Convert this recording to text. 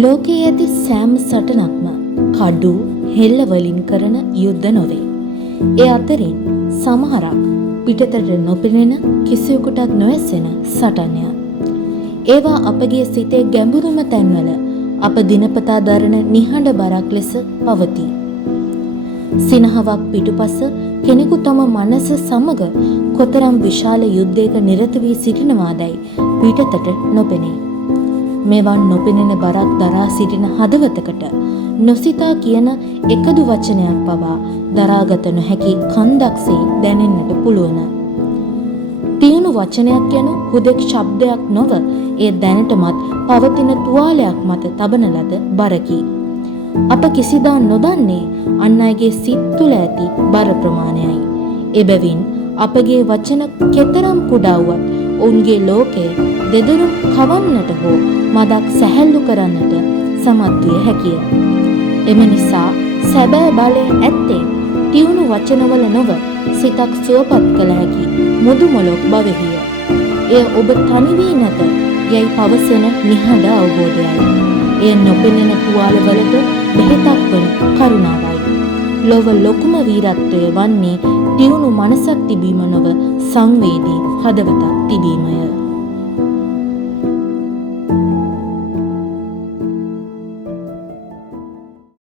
ලෝකයේ ඇති සෑම සටනක්ම කඩු හෙල්ල වලින් කරන යුද්ධ නොවේ. ඒ අතරින් සමහරක් පිටතට නොපෙනෙන කිසිවෙකුටත් නොඇසෙන සටන්ය. ඒවා අපගේ සිතේ ගැඹුරුම තැන්වල අප දිනපතා දරන නිහඬ බරක් ලෙස පවතී. සිනහවක් පිටුපස කෙනෙකු තම මනස සමග කොතරම් විශාල යුද්ධයක නිරත වී සිටිනවාදැයි පිටතට නොපෙනේ. මෙවන් නොපෙනෙන බරක් දරා සිටින හදවතකට නොසිතා කියන එකදු වචනයක් පවා දරාගත නොහැකි කන්දක්සේ දැනෙන්නට පුළුවන්. තියුණු වචනයක් යනු හුදෙක් ශබ්දයක් නොව ඒ දැනටමත් පවතින තුවාලයක් මත තබන ලද බරකි. අප කිසිදා නොදන්නේ අන් අයගේ සිත් තුළ ඇති බර ප්‍රමාණයයි. එබැවින් අපගේ වචන කෙතරම් කුඩා වුවත් ඔවුන්ගේ ලෝකය දෙදරුම් කවන්නට හෝ මදක් සැහැල්ලු කරන්නට සමත් විය හැකිය. එම නිසා සැබෑ බලය ඇත්තේ තියුණු වචනවල නොව සිතක් සුවපත් කළ හැකි මුදුමලොක් බවෙහිය. එය ඔබ තනි වී නැත යයි පවසන නිහඬ අවබෝධයයි. එය නොපෙනෙන තුවාලවලට බෙහෙතක් වන කරුණාවයි. ලොව ලොකුම වීරත්වය වන්නේ තියුණු මනසක් තිබීම නොව සංවේදී හදවතක් තිබීමය.